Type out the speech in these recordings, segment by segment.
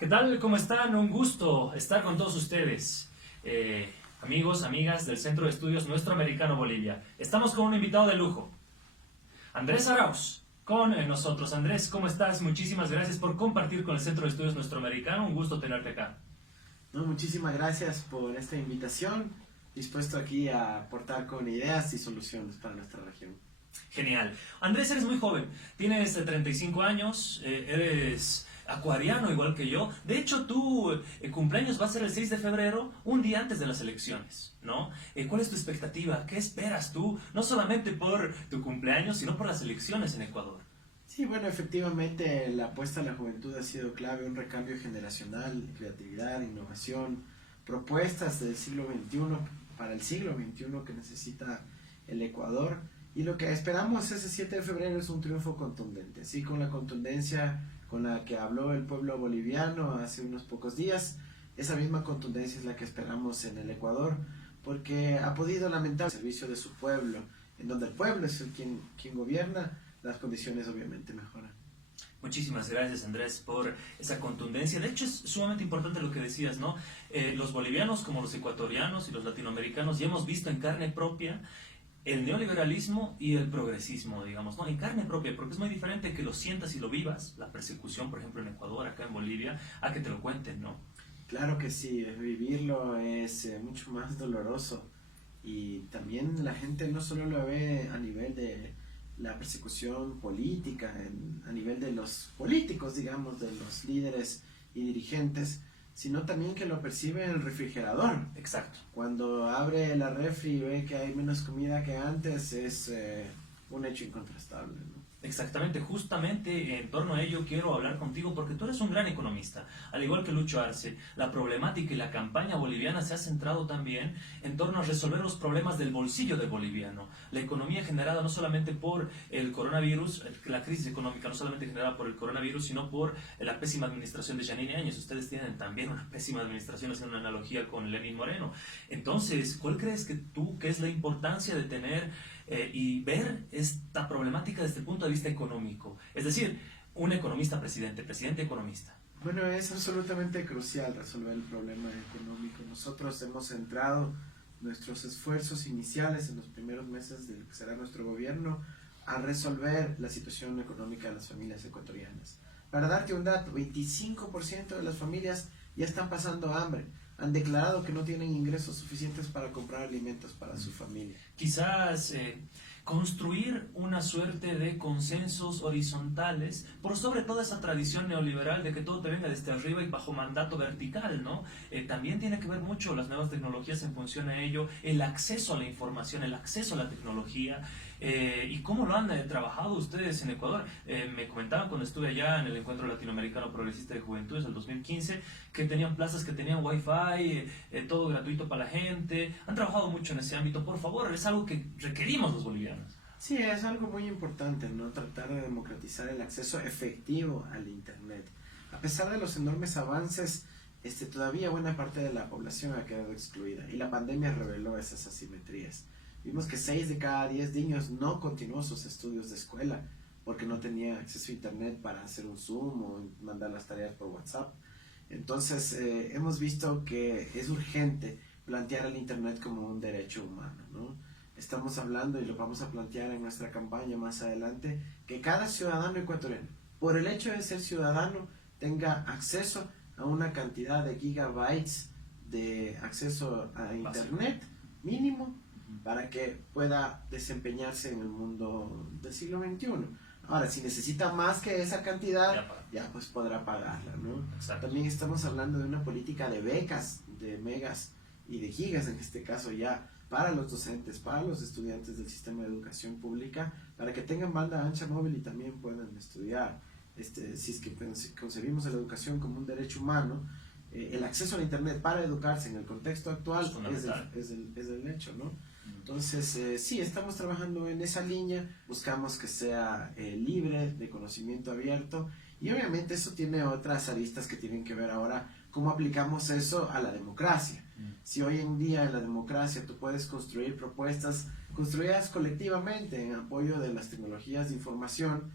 ¿Qué tal? ¿Cómo están? Un gusto estar con todos ustedes, amigos, amigas del Centro de Estudios Nuestro Americano Bolivia. Estamos con un invitado de lujo, Andrés Arauz, con nosotros. Andrés, ¿cómo estás? Muchísimas gracias por compartir con el Centro de Estudios Nuestro Americano. Un gusto tenerte acá. No, muchísimas gracias por esta invitación. Dispuesto aquí a aportar con ideas y soluciones para nuestra región. Genial. Andrés, eres muy joven. Tienes 35 años, eres acuariano igual que yo. De hecho, tu cumpleaños va a ser el 6 de febrero, un día antes de las elecciones, ¿no? ¿Cuál es tu expectativa? ¿Qué esperas tú? No solamente por tu cumpleaños, sino por las elecciones en Ecuador. Sí, bueno, efectivamente la apuesta a la juventud ha sido clave, un recambio generacional, creatividad, innovación, propuestas del siglo XXI para el siglo XXI que necesita el Ecuador. Y lo que esperamos ese 7 de febrero es un triunfo contundente, sí, con la contundencia con la que habló el pueblo boliviano hace unos pocos días. Esa misma contundencia es la que esperamos en el Ecuador, porque ha podido lamentar el servicio de su pueblo, en donde el pueblo es quien gobierna, las condiciones obviamente mejoran. Muchísimas gracias, Andrés, por esa contundencia. De hecho, es sumamente importante lo que decías, ¿no? Los bolivianos, como los ecuatorianos y los latinoamericanos, ya hemos visto en carne propia el neoliberalismo y el progresismo, digamos, ¿no? En carne propia, porque es muy diferente que lo sientas y lo vivas, la persecución, por ejemplo, en Ecuador, acá en Bolivia, a que te lo cuenten, ¿no? Claro que sí, vivirlo es mucho más doloroso, y también la gente no solo lo ve a nivel de la persecución política, a nivel de los políticos, digamos, de los líderes y dirigentes, sino también que lo percibe en el refrigerador. Exacto. Cuando abre la refri y ve que hay menos comida que antes, es un hecho incontrastable, ¿no? Exactamente, justamente en torno a ello quiero hablar contigo porque tú eres un gran economista, al igual que Lucho Arce. La problemática y la campaña boliviana se ha centrado también en torno a resolver los problemas del bolsillo del boliviano. La economía generada no solamente por el coronavirus, la crisis económica no solamente generada por el coronavirus, sino por la pésima administración de Yanine Áñez. Ustedes tienen también una pésima administración, haciendo una analogía con Lenín Moreno. Entonces, ¿cuál crees que es la importancia de tener y ver esta problemática desde el punto de vista económico? Es decir, un economista presidente, presidente economista. Bueno, es absolutamente crucial resolver el problema económico. Nosotros hemos centrado nuestros esfuerzos iniciales en los primeros meses del que será nuestro gobierno a resolver la situación económica de las familias ecuatorianas. Para darte un dato, 25% de las familias ya están pasando hambre. Han declarado que no tienen ingresos suficientes para comprar alimentos para su familia. Quizás construir una suerte de consensos horizontales por sobre toda esa tradición neoliberal de que todo te venga desde arriba y bajo mandato vertical, ¿no? También tiene que ver mucho las nuevas tecnologías en función a ello, el acceso a la información, el acceso a la tecnología. ¿Y cómo lo han trabajado ustedes en Ecuador? Me comentaban cuando estuve allá en el Encuentro Latinoamericano Progresista de Juventudes, el 2015, que tenían plazas que tenían wifi, todo gratuito para la gente. Han trabajado mucho en ese ámbito. Por favor, es algo que requerimos los bolivianos. Sí, es algo muy importante, ¿no? Tratar de democratizar el acceso efectivo al Internet. A pesar de los enormes avances, todavía buena parte de la población ha quedado excluida, y la pandemia reveló esas asimetrías. Vimos que 6 de cada 10 niños no continuó sus estudios de escuela porque no tenía acceso a Internet para hacer un Zoom o mandar las tareas por WhatsApp. Entonces, hemos visto que es urgente plantear el Internet como un derecho humano, ¿no? Estamos hablando, y lo vamos a plantear en nuestra campaña más adelante, que cada ciudadano ecuatoriano, por el hecho de ser ciudadano, tenga acceso a una cantidad de gigabytes de acceso a Internet mínimo para que pueda desempeñarse en el mundo del siglo XXI. Ahora, si necesita más que esa cantidad, ya pues podrá pagarla, ¿no? Exacto. También estamos hablando de una política de becas, de megas y de gigas en este caso ya, para los docentes, para los estudiantes del sistema de educación pública, para que tengan banda ancha móvil y también puedan estudiar. Si es que concebimos la educación como un derecho humano, el acceso al Internet para educarse en el contexto actual es el hecho, ¿no? Entonces, sí, estamos trabajando en esa línea, buscamos que sea libre, de conocimiento abierto, y obviamente eso tiene otras aristas que tienen que ver ahora cómo aplicamos eso a la democracia. Si hoy en día en la democracia tú puedes construir propuestas construidas colectivamente en apoyo de las tecnologías de información,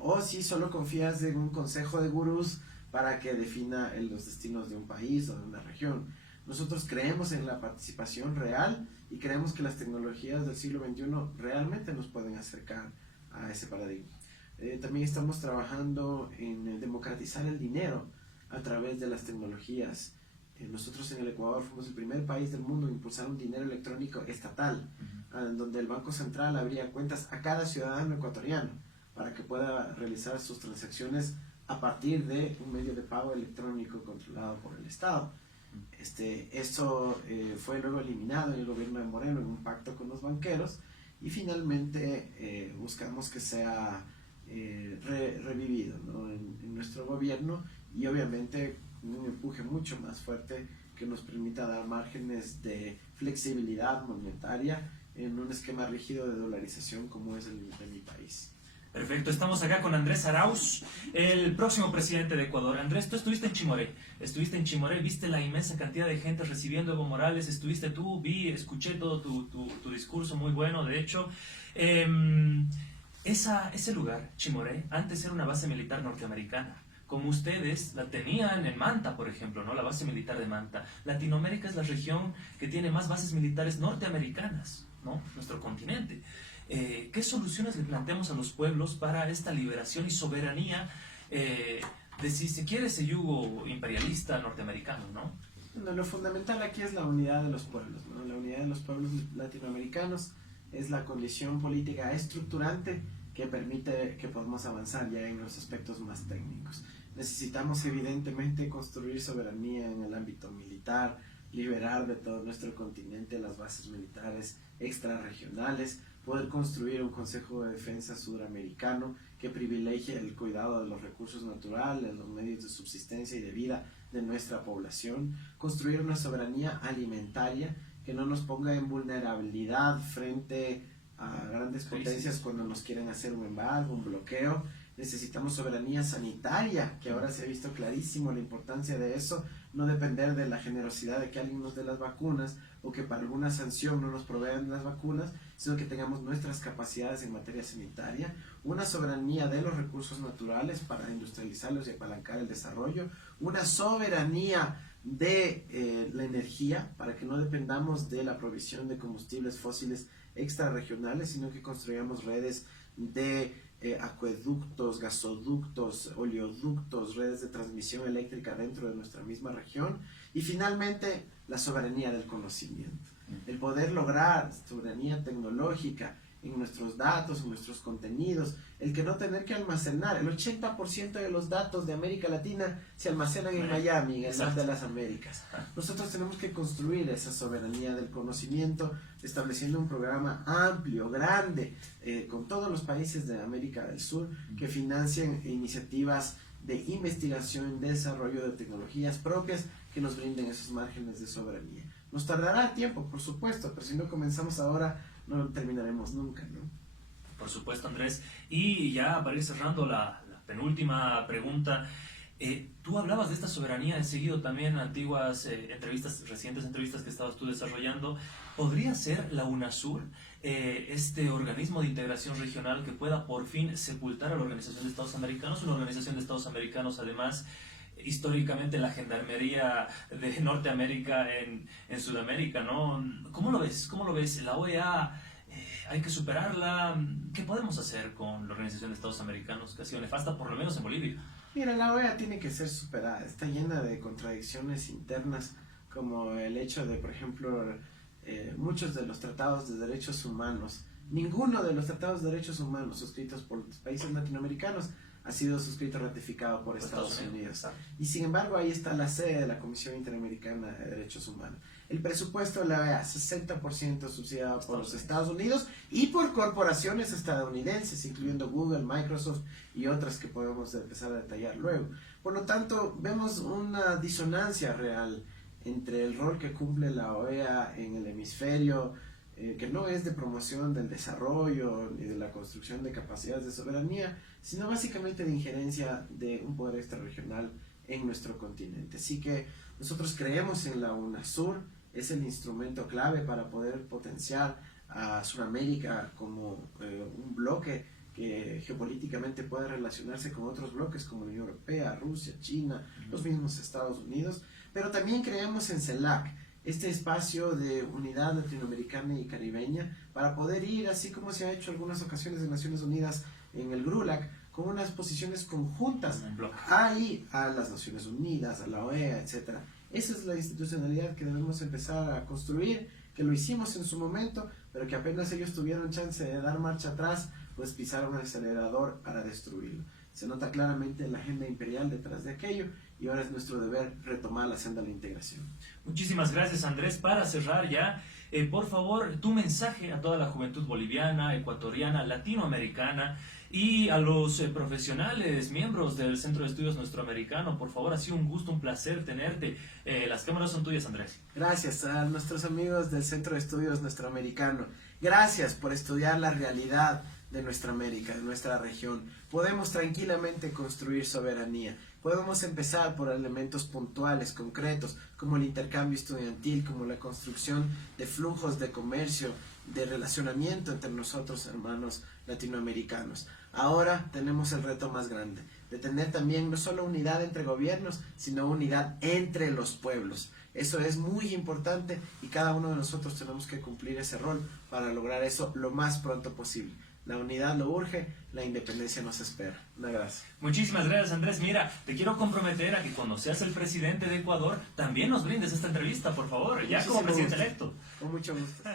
o si solo confías en un consejo de gurús para que defina los destinos de un país o de una región. Nosotros creemos en la participación real y creemos que las tecnologías del siglo XXI realmente nos pueden acercar a ese paradigma. También estamos trabajando en democratizar el dinero a través de las tecnologías. Nosotros en el Ecuador fuimos el primer país del mundo en impulsar un dinero electrónico estatal, donde el Banco Central abría cuentas a cada ciudadano ecuatoriano para que pueda realizar sus transacciones a partir de un medio de pago electrónico controlado por el Estado. Esto fue luego eliminado en el gobierno de Moreno en un pacto con los banqueros y finalmente buscamos que sea revivido, ¿no? en nuestro gobierno, y obviamente un empuje mucho más fuerte que nos permita dar márgenes de flexibilidad monetaria en un esquema rígido de dolarización como es el de mi país. Perfecto, estamos acá con Andrés Arauz, el próximo presidente de Ecuador. Andrés, tú estuviste en Chimoré, viste la inmensa cantidad de gente recibiendo Evo Morales, estuviste tú, escuché todo tu discurso, muy bueno, de hecho. Ese lugar, Chimoré, antes era una base militar norteamericana, como ustedes la tenían en Manta, por ejemplo, ¿no? La base militar de Manta. Latinoamérica es la región que tiene más bases militares norteamericanas, ¿no? Nuestro continente. ¿Qué soluciones le planteamos a los pueblos para esta liberación y soberanía de, si se quiere, ese yugo imperialista norteamericano, ¿no? Bueno, lo fundamental aquí es la unidad de los pueblos, ¿no? La unidad de los pueblos latinoamericanos es la condición política estructurante que permite que podamos avanzar ya en los aspectos más técnicos. Necesitamos evidentemente construir soberanía en el ámbito militar, liberar de todo nuestro continente las bases militares extrarregionales, poder construir un Consejo de Defensa sudamericano que privilegie el cuidado de los recursos naturales, los medios de subsistencia y de vida de nuestra población, construir una soberanía alimentaria que no nos ponga en vulnerabilidad frente a grandes potencias cuando nos quieren hacer un embargo, un bloqueo. Necesitamos soberanía sanitaria, que ahora se ha visto clarísimo la importancia de eso, no depender de la generosidad de que alguien nos dé las vacunas o que para alguna sanción no nos provean las vacunas, sino que tengamos nuestras capacidades en materia sanitaria, una soberanía de los recursos naturales para industrializarlos y apalancar el desarrollo, una soberanía de la energía para que no dependamos de la provisión de combustibles fósiles extrarregionales, sino que construyamos redes de acueductos, gasoductos, oleoductos, redes de transmisión eléctrica dentro de nuestra misma región, y finalmente la soberanía del conocimiento, el poder lograr soberanía tecnológica en nuestros datos, en nuestros contenidos, el que no tener que almacenar. El 80% de los datos de América Latina se almacenan en Miami, en el norte de las Américas. Nosotros tenemos que construir esa soberanía del conocimiento, estableciendo un programa amplio, grande, con todos los países de América del Sur que financien iniciativas de investigación, desarrollo de tecnologías propias que nos brinden esos márgenes de soberanía. Nos tardará tiempo, por supuesto, pero si no comenzamos ahora, no terminaremos nunca, ¿no? Por supuesto, Andrés. Y ya para ir cerrando la penúltima pregunta, tú hablabas de esta soberanía, he seguido también antiguas recientes entrevistas que estabas tú desarrollando. ¿Podría ser la UNASUR este organismo de integración regional que pueda por fin sepultar a la Organización de Estados Americanos? Una organización de Estados Americanos, además, históricamente la gendarmería de Norteamérica en Sudamérica, ¿no? ¿Cómo lo ves? ¿Cómo lo ves? La OEA, hay que superarla. ¿Qué podemos hacer con la Organización de Estados Americanos, que ha sido nefasta, por lo menos en Bolivia? Mira, la OEA tiene que ser superada. Está llena de contradicciones internas, como el hecho de, por ejemplo, muchos de los tratados de derechos humanos, ninguno de los tratados de derechos humanos suscritos por los países latinoamericanos ha sido suscrito o ratificado por Estados Unidos. Y sin embargo, ahí está la sede de la Comisión Interamericana de Derechos Humanos. El presupuesto de la OEA, 60% subsidiado por los Estados Unidos y por corporaciones estadounidenses, incluyendo Google, Microsoft y otras que podemos empezar a detallar luego. Por lo tanto, vemos una disonancia real entre el rol que cumple la OEA en el hemisferio, que no es de promoción del desarrollo ni de la construcción de capacidades de soberanía, sino básicamente de injerencia de un poder extrarregional en nuestro continente. Así que nosotros creemos en la UNASUR, es el instrumento clave para poder potenciar a Sudamérica como un bloque que que geopolíticamente pueda relacionarse con otros bloques como la Unión Europea, Rusia, China, los mismos Estados Unidos, pero también creamos en CELAC este espacio de unidad latinoamericana y caribeña para poder ir, así como se ha hecho en algunas ocasiones de Naciones Unidas en el GRULAC, con unas posiciones conjuntas ahí a las Naciones Unidas, a la OEA, etcétera. Esa es la institucionalidad que debemos empezar a construir, que lo hicimos en su momento, pero que apenas ellos tuvieron chance de dar marcha atrás, pues pisaron el acelerador para destruirlo. Se nota claramente la agenda imperial detrás de aquello y ahora es nuestro deber retomar la senda de la integración. Muchísimas gracias, Andrés. Para cerrar ya, por favor, tu mensaje a toda la juventud boliviana, ecuatoriana, latinoamericana y a los profesionales, miembros del Centro de Estudios Nuestroamericano. Por favor, ha sido un gusto, un placer tenerte. Las cámaras son tuyas, Andrés. Gracias a nuestros amigos del Centro de Estudios Nuestroamericano. Gracias por estudiar la realidad de nuestra América, de nuestra región. Podemos tranquilamente construir soberanía. Podemos empezar por elementos puntuales, concretos, como el intercambio estudiantil, como la construcción de flujos de comercio, de relacionamiento entre nosotros, hermanos latinoamericanos. Ahora tenemos el reto más grande, de tener también no solo unidad entre gobiernos, sino unidad entre los pueblos. Eso es muy importante y cada uno de nosotros tenemos que cumplir ese rol para lograr eso lo más pronto posible. La unidad lo urge, la independencia nos espera. Un abrazo. Muchísimas gracias, Andrés. Mira, te quiero comprometer a que cuando seas el presidente de Ecuador, también nos brindes esta entrevista, por favor, ya como presidente electo. Con mucho gusto.